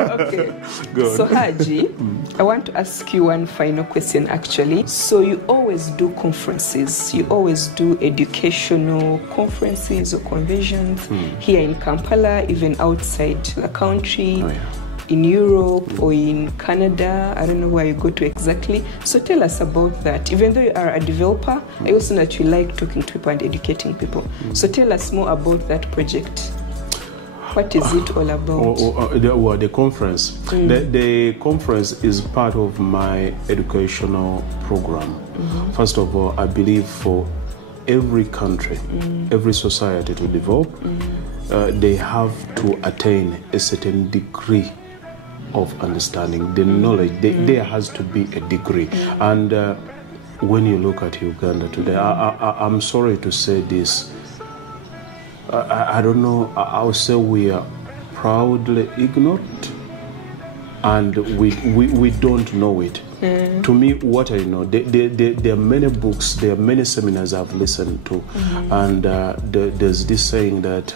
Okay. Go on. So Haji, I want to ask you one final question actually. So you always do conferences, you always do educational conferences or conventions here in Kampala, even outside the country. Oh, yeah. In Europe or in Canada, I don't know where you go to exactly. So tell us about that. Even though you are a developer, I also know that you like talking to people and educating people. So tell us more about that project. What is it all about? The conference. The conference is part of my educational program. First of all, I believe for every country, every society to develop, they have to attain a certain degree of understanding, the knowledge. There has to be a degree. And when you look at Uganda today, I'm sorry to say this, I don't know, I would say we are proudly ignorant and we don't know it. To me, what I know, there are many books, there are many seminars I've listened to, and there's this saying that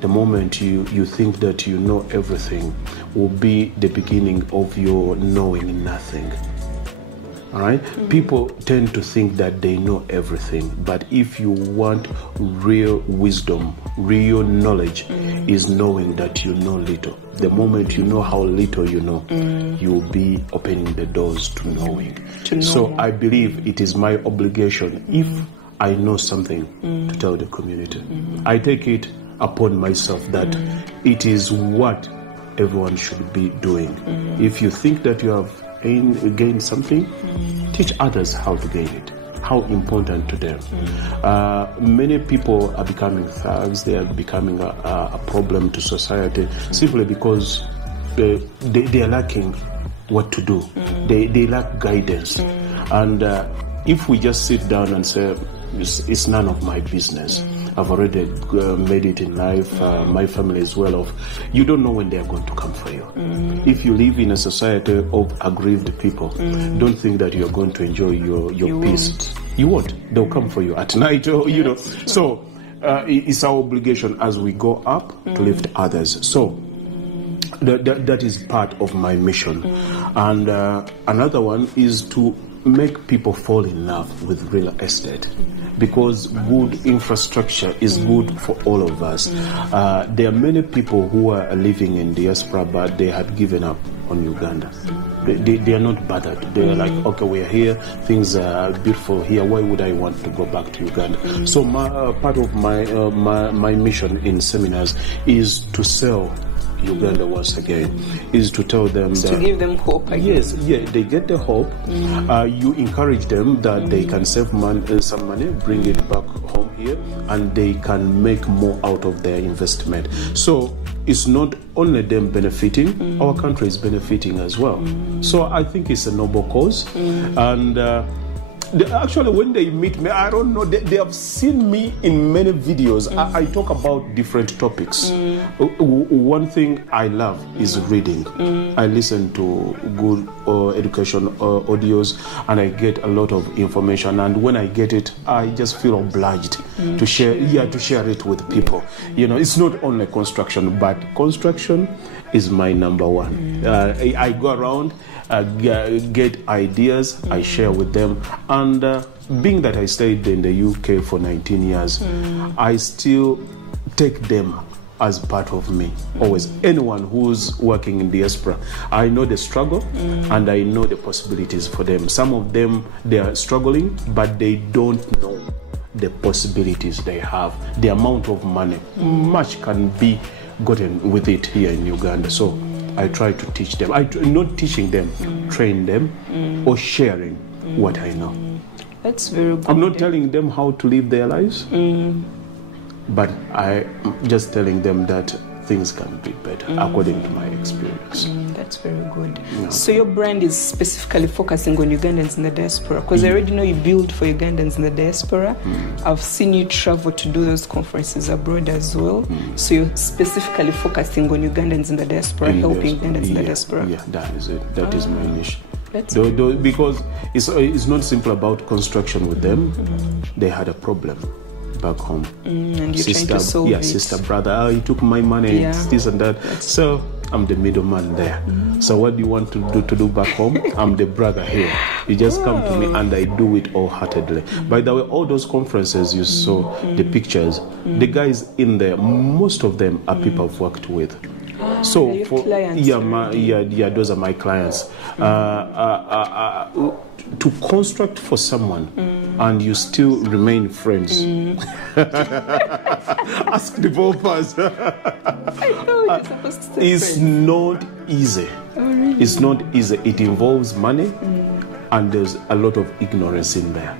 the moment you think that you know everything will be the beginning of your knowing nothing. All right? People tend to think that they know everything, but if you want real wisdom, real knowledge, is knowing that you know little. The moment you know how little you know, you'll be opening the doors to knowing. So I believe it is my obligation, if I know something, to tell the community. I take it upon myself that it is what everyone should be doing. If you think that you have gained something, teach others how to gain it, how important to them. Many people are becoming thugs, they are becoming a problem to society simply because they are lacking what to do. They lack guidance. And if we just sit down and say, it's none of my business, I've already made it in life, my family is well off, you don't know when they are going to come for you. If you live in a society of aggrieved people, don't think that you're going to enjoy your peace. You won't. They'll come for you at night, or, you know. So it's our obligation as we go up to lift others. So that is part of my mission. And another one is to make people fall in love with real estate, because good infrastructure is good for all of us. There are many people who are living in diaspora, but they have given up on Uganda. They are not bothered. They are like, okay, we are here, things are beautiful here, why would I want to go back to Uganda? So part of my mission in seminars is to sell Uganda once again, is to tell them that, to give them hope again. Yes, they get the hope. You encourage them that they can save some money, bring it back home here, and they can make more out of their investment. So it's not only them benefiting, our country is benefiting as well. So I think it's a noble cause. And actually, when they meet me, I don't know, they have seen me in many videos. I talk about different topics. One thing I love is reading. I listen to good education audios, and I get a lot of information. And when I get it, I just feel obliged to share it with people. You know, it's not only construction, but construction is my number one. I go around, get ideas, I share with them. And being that I stayed in the UK for 19 years, I still take them as part of me. Always. Anyone who's working in diaspora, I know the struggle and I know the possibilities for them. Some of them, they are struggling, but they don't know the possibilities they have. The amount of money, much can be gotten with it here in Uganda. So I try to teach them. Not teaching them, train them, or sharing what I know. That's very good. I'm not telling them how to live their lives, but I'm just telling them that things can be better according to my experience. That's very good. Yeah. So your brand is specifically focusing on Ugandans in the diaspora, because I already know you build for Ugandans in the diaspora. I've seen you travel to do those conferences abroad as well. So you're specifically focusing on Ugandans in the diaspora, helping Ugandans in the diaspora. Yeah, that is it. That is my niche. Because it's not simple about construction with them. They had a problem back home. And you're trying to solve it. Sister, brother, he took my money, this and that. So I'm the middleman there. So what do you want to do back home? I'm the brother here. You just come to me and I do it wholeheartedly. By the way, all those conferences you saw, the pictures, the guys in there, most of them are people I've worked with. So for those are my clients. To construct for someone and you still remain friends. Ask developers. It's not easy. Oh, really? It's not easy. It involves money and there's a lot of ignorance in there.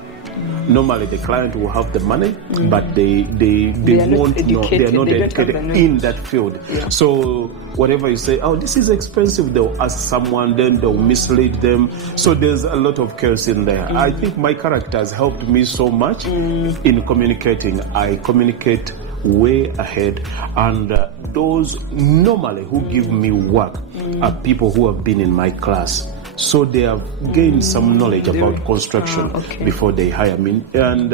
Normally the client will have the money, but they won't know. They are not educated in that field. Yeah. So whatever you say, oh, this is expensive, they'll ask someone, then they'll mislead them. So there's a lot of chaos in there. I think my character has helped me so much in communicating. I communicate way ahead, and those normally who give me work are people who have been in my class. So they have gained some knowledge about construction before they hire me. And